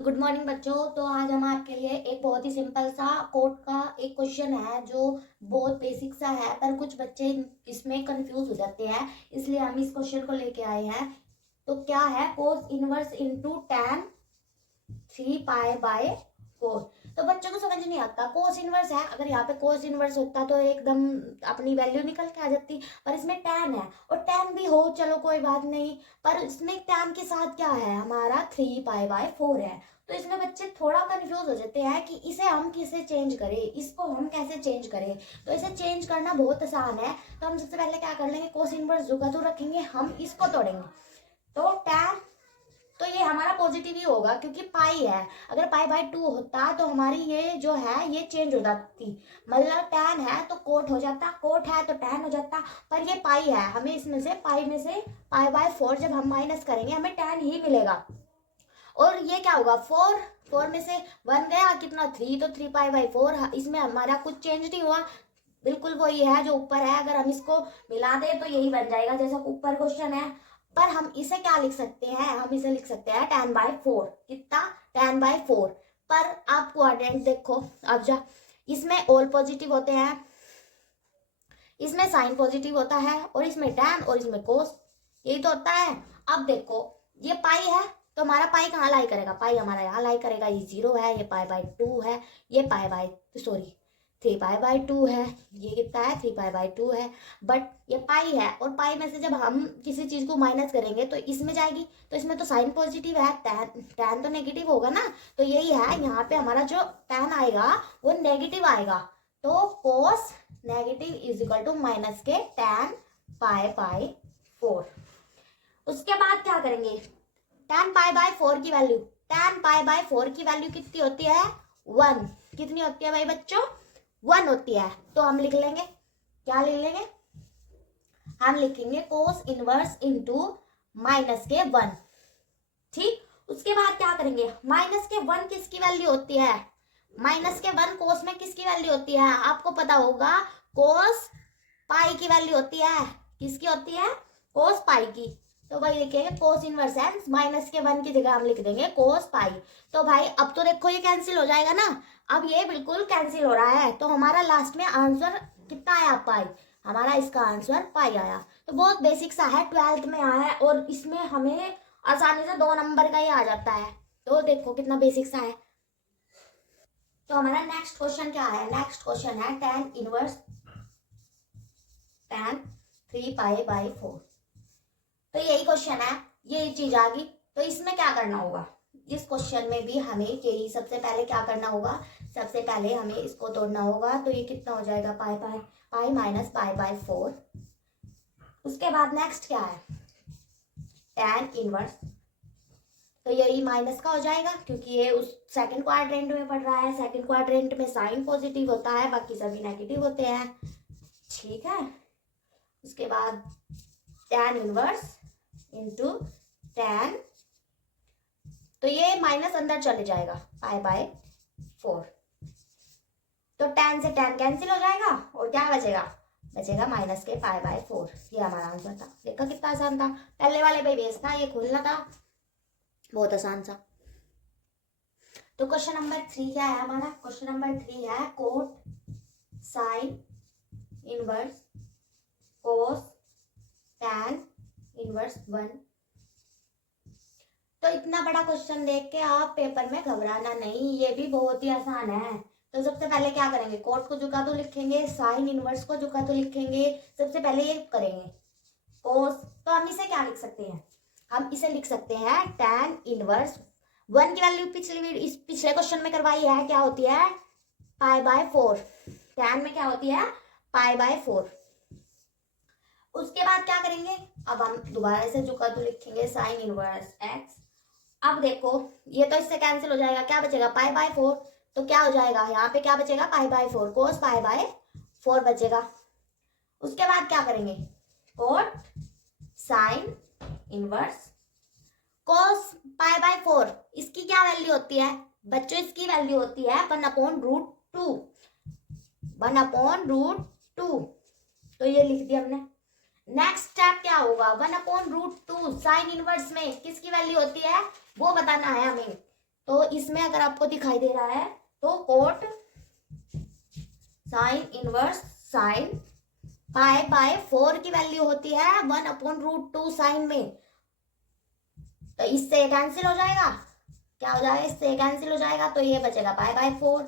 Good morning बच्चों। तो आज हम आपके लिए एक बहुत ही सिंपल सा कोड का एक क्वेश्चन है जो बहुत बेसिक सा है, पर कुछ बच्चे इसमें कंफ्यूज हो जाते हैं, इसलिए हम इस क्वेश्चन को लेके आए हैं। तो क्या है कोस इनवर्स इनटू tan 3 पाई/4। तो बच्चों को समझ नहीं आता, कोस इनवर्स है, अगर यहाँ पे कोस इनवर्स होता तो एकदम अपनी वैल्यू निकल के आ जाती, पर इसमें tan है और tan भी हो चलो कोई बात नहीं, पर इसमें tan के साथ क्या है, हमारा 3 पाई/4 है। तो इसमें बच्चे थोड़ा कंफ्यूज हो जाते हैं कि इसे हम किसे चेंज करें, इसको हम कैसे चेंज करें। तो इसे चेंज करना बहुत आसान है। तो हम सबसे पहले क्या कर लेंगे, कोस इनवर्स जो का तो रखेंगे, हम इसको तोड़ेंगे। तो tan, तो ये हमारा पॉजिटिव ही होगा क्योंकि पाई है। अगर पाई/2 होता तो हमारी ये जो है ये चेंज हो जाती, मतलब टैन है तो कोट हो जाता, कोट है तो टैन हो जाता, पर ये पाई है, हमें इसमें से पाई में से पाई/4 जब हम माइनस करेंगे हमें टैन ही मिलेगा। और ये क्या होगा, 4 में से 1 गया, कितना 3, तो 3 पाई/4, इसमें हमारा कुछ चेंज नहीं हुआ, बिल्कुल वही है जो ऊपर है। अगर हम इसको मिला दें तो यही बन जाएगा जैसा ऊपर क्वेश्चन है। पर हम इसे क्या लिख सकते हैं, हम इसे लिख सकते हैं tan/4। कितना, tan/4। पर आप कोऑर्डिनेट देखो, अब जा इसमें ऑल पॉजिटिव होते हैं, इसमें साइन पॉजिटिव होता है, और इसमें टैन और इसमें कोस, यही तो होता है। अब देखो ये पाई है तो हमारा पाई कहाँ लाई करेगा, पाई हमारा यहाँ लाई करेगा, ये 0 है, ये पाई/2 है, ये पाई बाई सॉरी 3 पाई/2 है, ये कितना है 3 पाई/2 है। बट ये पाई है और पाई में से जब हम किसी चीज को माइनस करेंगे तो इसमें जाएगी, तो इसमें तो साइन पॉजिटिव है, टैन तो नेगेटिव होगा ना। तो यही है, यहाँ पे हमारा जो टैन आएगा वो नेगेटिव आएगा। तो cos negative is equal to minus के tan पाई/4। उसके बाद क्या करेंगे, tan पाई/4 की वैल्यू, tan पाई/4 की वैल्यू कितनी होती है, 1। कितनी होती है भाई बच्चों, 1 होती है। तो हम लिख लेंगे, क्या लिख लेंगे, हम लिखेंगे कोस इनवर्स इनटू माइनस के 1। ठीक, उसके बाद क्या करेंगे, माइनस के 1 किसकी वैल्यू होती है, माइनस के 1 कोस में किसकी वैल्यू होती है, आपको पता होगा, कोस पाई की वैल्यू होती है, किसकी होती है, कोस पाई की। तो भाई लिखेंगे कोस इनवर्स है, माइनस के 1 की जगह हम लिख देंगे कोस पाई। तो भाई अब तो देखो ये कैंसिल हो जाएगा ना, अब ये बिल्कुल कैंसिल हो रहा है, तो हमारा लास्ट में आंसर कितना आया, पाई। हमारा इसका आंसर पाई आया। तो बहुत बेसिक सा है, 12th में आया है, और इसमें हमें आसानी से 2 नंबर का ही आ जाता है। तो देखो कितना बेसिक सा है। तो हमारा नेक्स्ट क्वेश्चन क्या है, नेक्स्ट क्वेश्चन है tan 3 पाई/4। तो यही क्वेश्चन है, यही चीज आ गई। तो इसमें क्या करना होगा, इस क्वेश्चन में भी हमें यही सबसे पहले क्या करना होगा, सबसे पहले हमें इसको तोड़ना होगा। तो ये कितना हो जाएगा, पाई माइनस पाई/4। उसके बाद नेक्स्ट क्या है, tan इनवर्स, तो यही माइनस का हो जाएगा क्योंकि ये उस सेकंड क्वाड्रेंट में पड़ रहा है, सेकंड क्वाड्रेंट में साइन पॉजिटिव होता है, बाकी सभी नेगेटिव होते हैं। ठीक है, उसके बाद tan इनवर्स इंटू tan, तो ये माइनस अंदर चले जाएगा, पाई/4। तो tan से tan कैंसिल हो जाएगा और क्या बचेगा, बचेगा माइनस के पाई/4। ये हमारा आंसर था। देखा कितना आसान था, पहले वाले पे बेस था, ये खोलना था, बहुत आसान सा। तो क्वेश्चन नंबर 3 क्या है हमारा, क्वेश्चन नंबर 3 है cot sine inverse cos tan inverse 1। तो इतना बड़ा क्वेश्चन देख के आप पेपर में घबराना नहीं, ये भी बहुत ही आसान है। तो सबसे पहले क्या करेंगे, कोट को झुका तो लिखेंगे, साइन इनवर्स को झुका तो लिखेंगे, सबसे पहले ये करेंगे कोस। तो हम इसे क्या लिख सकते हैं, हम इसे लिख सकते हैं tan इनवर्स 1 की वैल्यू पिछले क्वेश्चन में करवाई है, क्या होती है, पाई/4। tan में क्या होती है, पाई/4। उसके बाद क्या करेंगे, अब हम दोबारा से झुका तो लिखेंगे साइन इनवर्स x। अब देखो ये तो इससे कैंसिल हो जाएगा, क्या बचेगा, पाई/4। तो क्या हो जाएगा, यहाँ पे क्या बचेगा, पाई/4, कोस पाई/4 बचेगा। उसके बाद क्या करेंगे, कोट साइन इनवर्स कोस पाई/4, इसकी क्या वैल्यू होती है बच्चों, इसकी वैल्यू होती है 1/√2, 1/√2। तो ये लिख दिया हमने। नेक्स्ट स्टेप क्या होगा, 1/√2 साइन इनवर्स में किसकी वैल्यू होती है, वो बताना है हमें। तो इसमें अगर आपको दिखाई दे रहा है तो cot sine inverse sine pi by 4 की वैल्यू होती है 1/√2 साइन में। तो इससे कैंसिल हो जाएगा, क्या हो जाएगा, इससे कैंसिल हो जाएगा, तो ये बचेगा पाई बाय 4।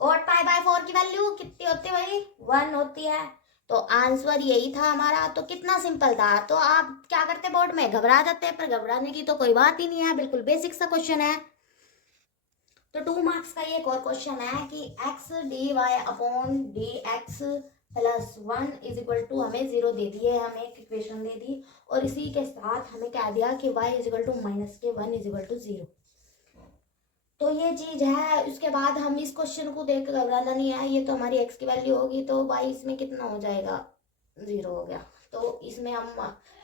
कोट पाई बाय 4 की वैल्यू कितनी होती है भाई, 1 होती है। तो आंसर यही था हमारा। तो कितना सिंपल था। तो आप क्या करते बोर्ड में, घबरा जाते हैं, पर घबराने की तो कोई बात ही नहीं है, बिल्कुल बेसिक सा क्वेश्चन है। तो 2 मार्क्स का ये एक और क्वेश्चन है कि x d y upon d x plus 1 is equal to, हमें 0 दे दिए, हमें एक इक्वेशन दे दी, और इसी के साथ हमें कह दिया कि y is equal to minus के 1 इज इक्वल टू 0। तो ये चीज है। उसके बाद हम इस क्वेश्चन को देख कर घबराना नहीं है, ये तो हमारी x की वैल्यू होगी, तो y इसमें कितना हो जाएगा, 0 हो गया। तो इसमें हम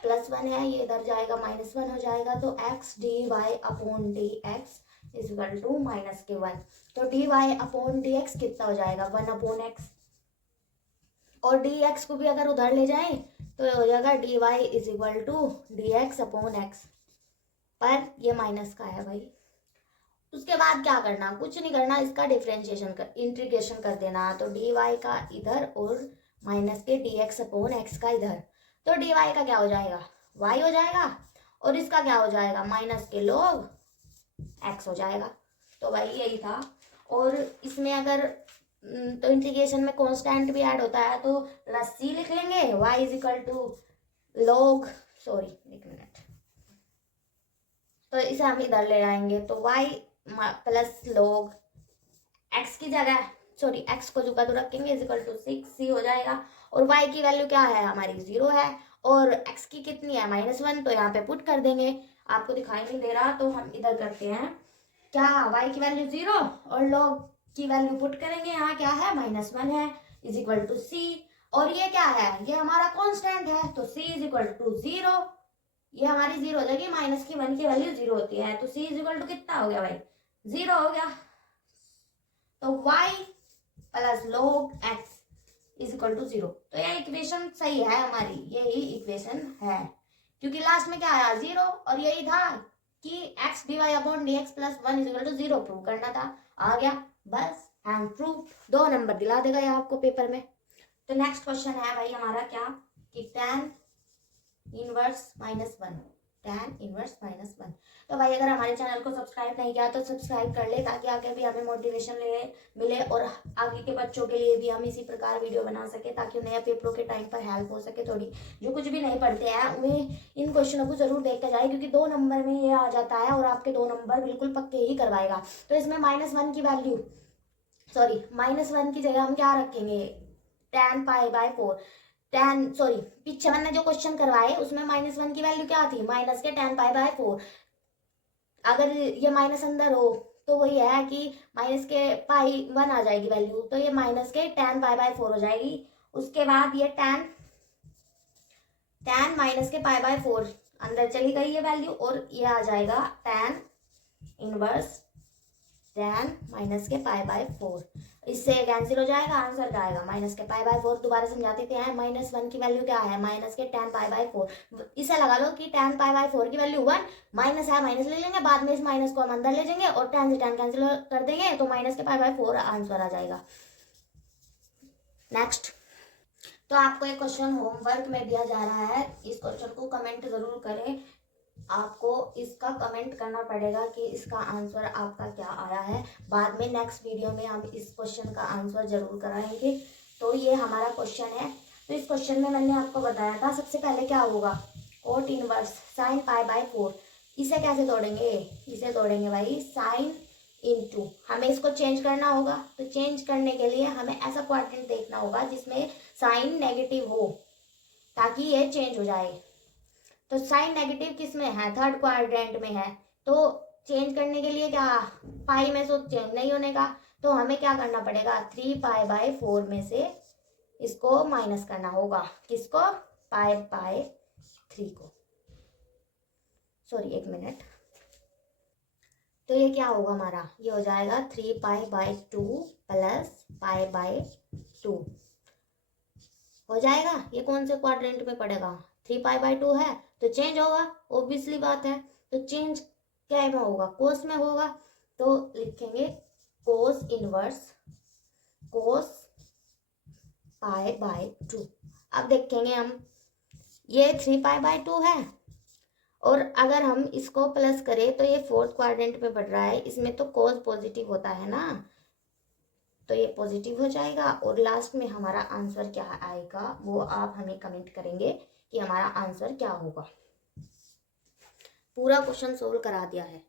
+1 है, ये इधर जाएगा -1 हो जाएगा। तो x d y upon d x is equal to minus के 1। तो d y upon d x कितना हो जाएगा, 1/x। और डी एक्स को भी अगर उधर ले जाएं तो हो जाएगा d y is equal to d x upon x, पर ये माइनस का है भाई। उसके बाद क्या करना, कुछ नहीं करना, इसका डिफ्रेंशिएशन कर, इंटीग्रेशन कर देना। तो डी वाई का इधर और माइनस के डी एक्स अपॉन एक्स का इधर। तो डी वाई का क्या हो जाएगा, वाई हो जाएगा, और इसका क्या हो जाएगा, माइनस के log एक्स हो जाएगा। तो भाई यही था। और इसमें अगर तो इंटीग्रेशन में कांस्टेंट भी ऐड होता है, तो प्लस सी लिख लेंगे, y is equal to log, sorry एक मिनट, तो इसे हम इधर ले आएंगे। तो y प्लस log x की जगह, सॉरी x को जुका तो रखेंगे, इज इक्वल टू 6c हो जाएगा। और y की वैल्यू क्या है हमारी, 0 है, और x की कितनी है, -1, तो यहाँ पे पुट कर देंगे। आपको दिखाई नहीं दे रहा तो हम इधर करते हैं, क्या y की वैल्यू 0 और log की वैल्यू पुट करेंगे, यहाँ क्या है, -1 है, इज इक्वल टू c। और ये क्या है, ये हमारा कांस्टेंट है, तो c इज इक्वल टू 0, ये हमारी 0 हो जाएगी, माइनस की 1 की वैल्यू 0 होती है, तो c इज इक्वल टू कितना हो गया भाई, 0 हो गया। तो y plus log x is equal to 0। तो यह इक्वेशन सही है हमारी, यही इक्वेशन है, क्योंकि लास्ट में क्या आया, 0, और यही था कि x dy upon dx plus 1 is equal to 0 prove करना था, आ गया बस, एंड प्रूव। 2 नंबर दिला देगा ये आपको पेपर में। तो नेक्स्ट क्वेश्चन है भाई हमारा क्या, कि tan इनवर्स -1, tan इनवर्स -1। तो भाई अगर हमारे चैनल को सब्सक्राइब नहीं किया तो सब्सक्राइब कर ले, ताकि आगे भी हमें मोटिवेशन मिले, और आगे के बच्चों के लिए भी हम इसी प्रकार वीडियो बना सके, ताकि उन्हें पेपरों के टाइम पर हेल्प हो सके थोड़ी। जो कुछ भी नहीं पढ़ते हैं उन्हें इन क्वेश्चनों को जरूर देखा जाए, क्योंकि 2 नंबर में ये आ जाता है, और आपके 2 नंबर बिल्कुल पक्के ही करवाएगा। तो इसमें -1 की वैल्यू, सॉरी -1 की जगह हम क्या रखेंगे, tan पाई बाय 4। पीछे मैंने जो क्वेश्चन करवाए उसमें -1 की वैल्यू क्या थी, माइनस के tan पाई बाय 4। अगर ये माइनस अंदर हो तो वही है कि माइनस के पाई 1 आ जाएगी वैल्यू, तो ये माइनस के tan पाई बाय 4 हो जाएगी। उसके बाद ये tan माइनस के पाई बाय 4 अंदर चली गई ये वैल्यू, और ये आ जाएगा tan इनवर्स tan माइनस के पाई बाय 4। इससे कैंसिल हो जाएगा, आंसर क्या आएगा, माइनस के पाई बाय 4। दोबारा समझा देते हैं, -1 की वैल्यू क्या है, माइनस के tan पाई बाय 4। इसे लगा लो कि tan पाई बाय 4 की वैल्यू 1, माइनस है, माइनस ले लेंगे, बाद में इस माइनस को हम अंदर ले जाएंगे और tan से tan कैंसिल कर देंगे, तो माइनस के पाई बाय 4 आंसर आ जाएगा। नेक्स्ट, तो आपको एक क्वेश्चन होमवर्क में दिया जा रहा है, इस क्वेश्चन को कमेंट जरूर करें। आपको इसका कमेंट करना पड़ेगा कि इसका आंसर आपका क्या आया है। बाद में नेक्स्ट वीडियो में हम इस क्वेश्चन का आंसर जरूर कराएंगे। तो ये हमारा क्वेश्चन है। तो इस क्वेश्चन में मैंने आपको बताया था, सबसे पहले क्या होगा, cot inverse sine pi by 4। इसे कैसे तोड़ेंगे, इसे तोड़ेंगे भाई साइन इनटू, हमें इसको चेंज करना होगा। तो चेंज करने के लिए हमें ऐसा क्वाड्रेंट देखना होगा जिसमें साइन नेगेटिव हो, ताकि ये चेंज हो जाए। तो साइन नेगेटिव किस में है, थर्ड क्वाड्रेंट में है। तो चेंज करने के लिए क्या, पाई में तो चेंज नहीं होने का, तो हमें क्या करना पड़ेगा, 3 पाई बाय 4 में से इसको माइनस करना होगा, किसको, पाई बाय 3 को, सॉरी एक मिनट। तो ये क्या होगा हमारा, ये हो जाएगा 3 pi by 2 plus pi by 2 हो जाएगा। ये कौन से क्वाड्रेंट में पड़ेगा, 3 पाई बाय 2 है, तो चेंज होगा, ऑब्वियसली बात है। तो चेंज क्या में होगा, कोस में होगा। तो लिखेंगे cos inverse cos pi by 2। अब देखेंगे हम, ये 3 पाई बाय 2 है, और अगर हम इसको प्लस करें तो ये फोर्थ क्वाड्रेंट में बढ़ रहा है, इसमें तो कोस पॉजिटिव होता है ना, तो ये पॉजिटिव हो जाएगा। और लास्ट में हमारा आंसर क्या आएगा वो आप हमें कमेंट करेंगे कि हमारा आंसर क्या होगा। पूरा क्वेश्चन सोल्व करा दिया है।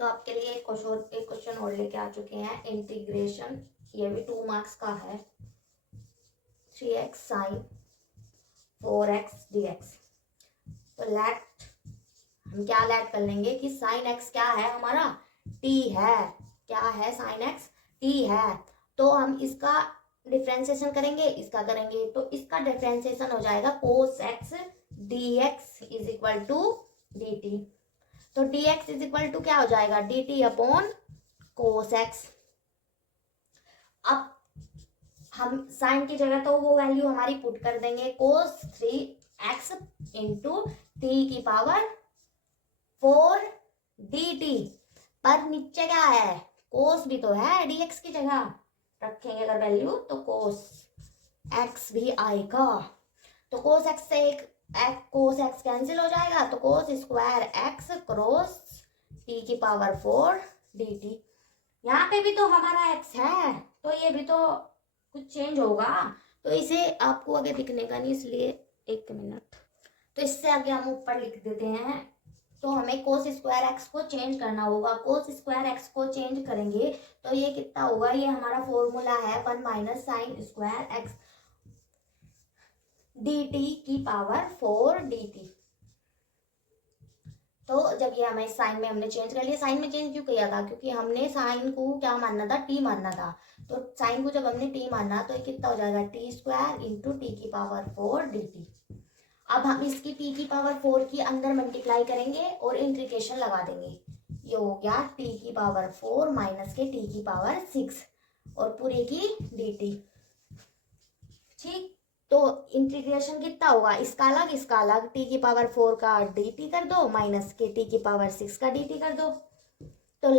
तो आपके लिए एक क्वेश्चन और लेके आ चुके हैं, इंटीग्रेशन, ये भी 2 मार्क्स का है। 3x sign 4x dx। तो लेट हम क्या लेट कर लेंगे कि साइन x क्या है हमारा, t है। क्या है साइन x, t है। तो हम इसका डिफ्रेंसिएशन करेंगे, इसका करेंगे, तो इसका डिफ्रेंसिएशन हो जाएगा cos x dx is equal to dt। तो dx इज इक्वल टू क्या हो जाएगा, dt अपॉन कोस x। अब हम साइन की जगह तो वो वैल्यू हमारी पुट कर देंगे, कोस 3x इंटू टी की पावर 4 dt। पर नीचे क्या है, कोस भी तो है, dx की जगह रखेंगे अगर वैल्यू तो कोस x भी आएगा। तो कोस x से एक कोस x कैंसिल हो जाएगा, तो cos square x cross t की पावर 4 dt। यहाँ पे भी तो हमारा x है, तो ये भी तो कुछ चेंज होगा, तो इसे आपको आगे दिखने का नहीं, इसलिए 1 मिनट। तो इससे आगे हम ऊपर लिख देते हैं। तो हमें कोस स्क्वायर एक्स को चेंज करना होगा, कोस स्क्वायर एक्स को चेंज करेंगे तो ये कितना होगा, ये हमारा फॉर्मूला है 1 minus sine square x dt की पावर 4 dt। तो जब ये हमें साइन में हमने चेंज कर लिया, साइन में चेंज क्यों किया था, क्योंकि हमने साइन को क्या मानना था, टी मानना था। तो साइन को जब हमने टी माना तो ये कितना हो जाएगा, टी स्क्वायर इंटू टी की पावर 4 dt। अब हम इसकी t की पावर 4 की अंदर मल्टीप्लाई करेंगे और इंटीग्रेशन लगा देंगे। ये हो गया t की पावर 4 माइनस के t की पावर 6 और पूरे की dt। ठीक, तो इंटीग्रेशन कितना होगा, इसका अलग t की पावर 4 का dt कर दो माइनस के t की पावर 6 का dt कर दो। तो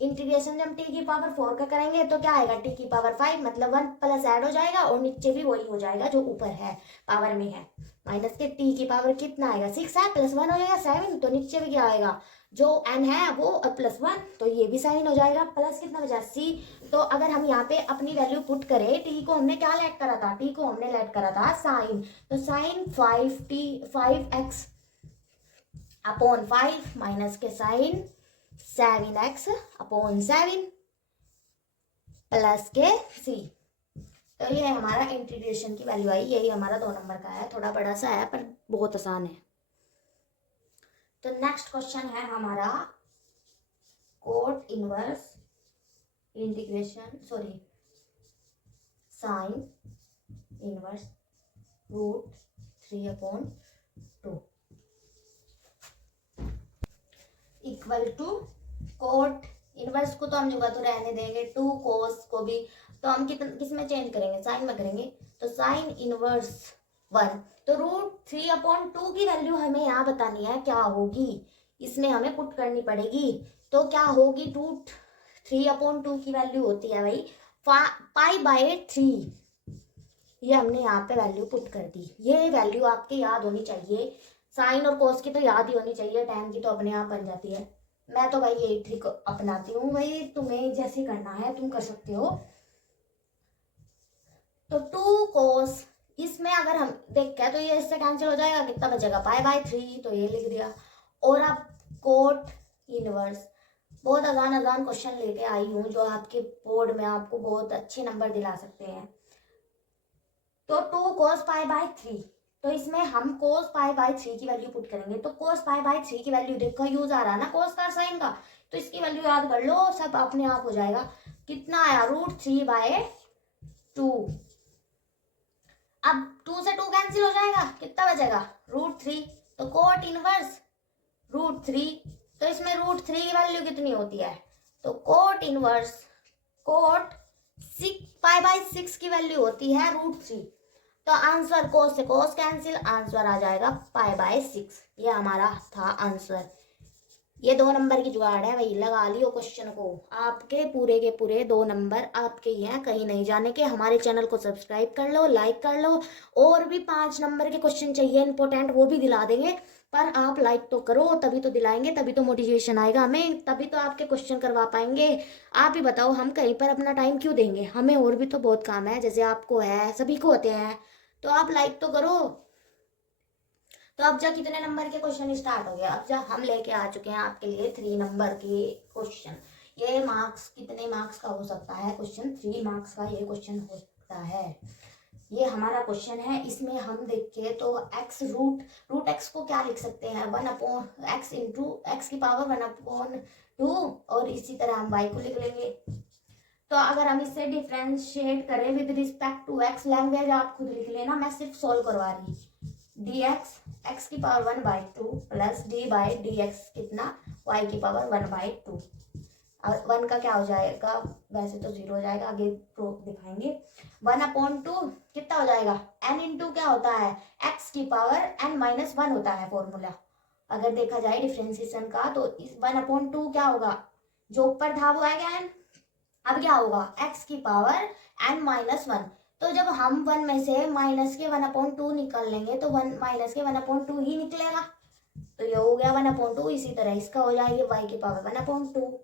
इंटीग्रेशन जब t की पावर 4 का करेंगे तो क्या आएगा, t की पावर 5, मतलब 1 प्लस ऐड हो जाएगा और नीचे भी वही हो जाएगा जो ऊपर है पावर में है। माइनस के t की पावर कितना आएगा, 6 है, प्लस 1 हो जाएगा 7, तो नीचे भी क्या आएगा, जो n है वो प्लस 1, तो ये भी साइन हो जाएगा, प्लस कितना बचा c। तो अगर हम यहाँ पे अपनी वैल्यू पुट करें, t को हमने क्या लेट करा था, t को हमने लेट करा था साइन, तो साइन 5x अपॉन 5 माइनस के साइन 7x अपॉन 7 प्लस के c। तो ये हमारा इंटीग्रेशन की वैल्यू आई, यही हमारा 2 नंबर का है, थोड़ा बड़ा सा है पर बहुत आसान है। तो नेक्स्ट क्वेश्चन है हमारा cot inverse integration sine inverse root 3/2 equal to cot inverse को तो हम जगह तो रहने देंगे, 2 कोस को भी तो हम किस में चेंज करेंगे, साइन में करेंगे। तो साइन इनवर्स 1, तो रूट 3/2 की वैल्यू हमें यहाँ बतानी है क्या होगी, इसमें हमें पुट करनी पड़ेगी। तो क्या होगी, रूट 3/2 की वैल्यू होती है भाई π/3। ये हमने यहाँ पे वैल्यू पुट कर दी, ये वैल्यू आपके याद होनी चाहिए। साइन और कोस की तो याद ही होनी चाहिए, tan की तो अपने आप बन जाती है। मैं तो भाई यही ट्रिक अपनाती हूँ, भाई तुम्हें जैसे करना है तुम कर सकते हो। तो 2 कोस, इसमें अगर हम देखें तो ये इससे कैंसिल हो जाएगा, कितना बचेगा π/3, तो ये लिख दिया। और अब कोट इनवर्स, बहुत आसान क्वेश्चन लेके आई हूँ जो आपके बोर्ड में आपको बहुत अच्छे नंबर दिला सकते हैं। तो 2 cos π/3, तो इसमें हम cos π/3 की वैल्यू पुट करेंगे। तो cos π/3 की वैल्यू देखो, यूज आ रहा है ना cos का साइन का, तो इसकी वैल्यू याद कर लो, सब अपने आप हो जाएगा। कितना आया, √3/2। अब 2 से 2 कैंसिल हो जाएगा, कितना बचेगा, √3। तो कोट इनवर्स √3, तो इसमें √3 की वैल्यू कितनी होती है, तो कोट इनवर्स कोट 6π/6 की वैल्यू होती है √3। तो आंसर कोस से कोस कैंसिल, आंसर आ जाएगा π/6। ये हमारा था आंसर। ये 2 नंबर की जुगाड़ है भाई, लगा लियो क्वेश्चन को। आपके पूरे के पूरे 2 नंबर आपके ही हैं, कहीं नहीं जाने के। हमारे चैनल को सब्सक्राइब कर लो, लाइक कर लो। और भी 5 नंबर के क्वेश्चन चाहिए इंपॉर्टेंट, वो भी दिला देंगे। पर आप लाइक तो करो, तभी तो दिलाएंगे, तभी तो मोटिवेशन आएगा हमें, तभी तो आपके क्वेश्चन करवा पाएंगे। आप ही बताओ, हम कहीं पर अपना टाइम क्यों देंगे? हमें और भी तो बहुत काम है, जैसे आपको है, सभी को होते हैं। तो आप लाइक तो करो। तो अब जब कितने नंबर के क्वेश्चन स्टार्ट हो गया, अब जब हम लेके आ चुके हैं आपके लिए 3 नंबर के क्वेश्चन। ये मार्क्स, कितने मार्क्स का हो सकता है क्वेश्चन? 3 मार्क्स का ये क्वेश्चन हो सकता है। ये हमारा क्वेश्चन है। इसमें हम देखें तो एक्स रूट एक्स को क्या लिख सकते हैं? 1/x इंटू एक्स की पावर 1/2। और इसी तरह हम वाई को लिख लेंगे। तो अगर हम इससे डिफ्रेंशिएट करें with respect to x, language आप खुद लिख लेना, मैं सिर्फ सोल्व करवा रही। डी एक्स एक्स की power 1/2 plus d by d x कितना? वाई की पावर 1/2। और 1 का क्या हो जाएगा? वैसे तो 0 हो जाएगा, आगे प्रूफ दिखाएंगे। 1/2 कितना हो जाएगा? n इंटू क्या होता है? x की पावर n-1 होता है फॉर्मूला। अगर देखा जाए डिफ्रेंसिएशन का, तो इस 1/2 क्या होगा? जो ऊपर था वो आएगा n। अब क्या होगा? x की पावर n-1। तो जब हम 1 में से माइनस के 1/2 निकाल लेंगे तो 1 माइनस के 1/2 ही निकलेगा। तो ये हो गया 1/2। इसी तरह इसका हो जाएगी y की power 1/2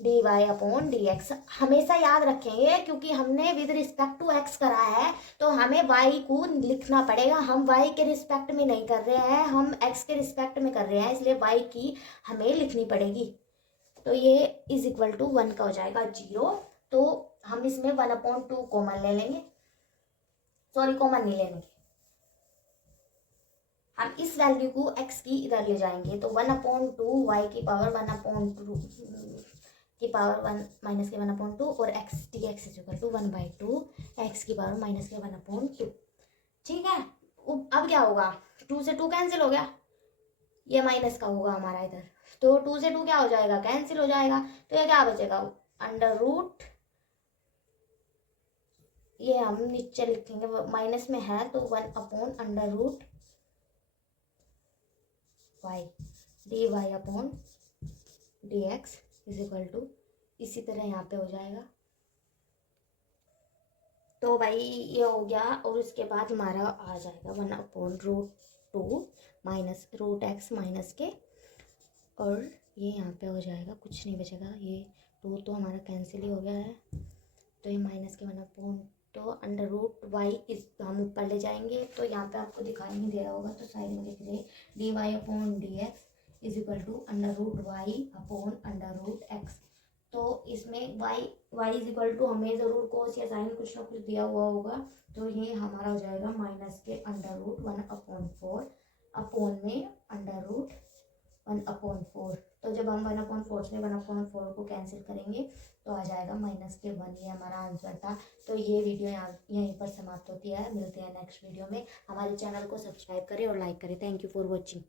d y upon d x. हमेशा याद रखेंगे, क्योंकि हमने विद रिस्पेक्ट टू एक्स करा है, तो हमें y को लिखना पड़ेगा। हम y के रिस्पेक्ट में नहीं कर रहे हैं, हम x के रिस्पेक्ट में कर रहे हैं, इसलिए y की हमें लिखनी पड़ेगी। तो ये इज इक्वल टू 1 का हो जाएगा 0। तो हम इसमें 1/2 कॉमन ले लेंगे, सॉरी कॉमन नहीं लेंगे, हम इस वैल्यू को x की इधर ले जाएंगे। तो 1/2 y की पावर 1/2 की पावर 1 माइनस के 1/2 और x d x is equal to 1/2 x की पावर माइनस के 1/2। ठीक है। अब क्या होगा? 2 से 2 कैंसिल हो गया, ये माइनस का होगा हमारा इधर। तो 2 से 2 क्या हो जाएगा? कैंसिल हो जाएगा। तो ये क्या बचेगा? अंडर रूट, ये हम नीचे लिखेंगे, माइनस में है तो 1/√y d y upon d x is equal to, इसी तरह यहाँ पे हो जाएगा। तो भाई ये हो गया। और उसके बाद हमारा आ जाएगा 1/√2 माइनस √x माइनस के, और ये यहाँ पे हो जाएगा, कुछ नहीं बचेगा, ये 2 तो हमारा कैंसिल ही हो गया है। तो ये माइनस के 1/, तो अंडर√y इस हम ऊपर ले जाएंगे। तो यहाँ पे आपको दिखाई नहीं दे रहा होगा, तो साइड में लिख दे d y upon d x is equal to अंडर√y अपॉन अंडर√x। तो इसमें y इज इक्वल टू, हमें ज़रूर कोस या साइन कुछ ना कुछ दिया हुआ होगा। तो ये हमारा हो जाएगा माइनस के अंडर√1/4 अपॉन में अंडर√1/4। तो जब हम 1/4 से 1/4 को कैंसिल करेंगे तो आ जाएगा माइनस के 1। ये हमारा आंसर था। तो ये वीडियो यहाँ यहीं पर समाप्त होती है। मिलते हैं नेक्स्ट वीडियो में। हमारे चैनल को सब्सक्राइब करें और लाइक करें। Thank you for watching.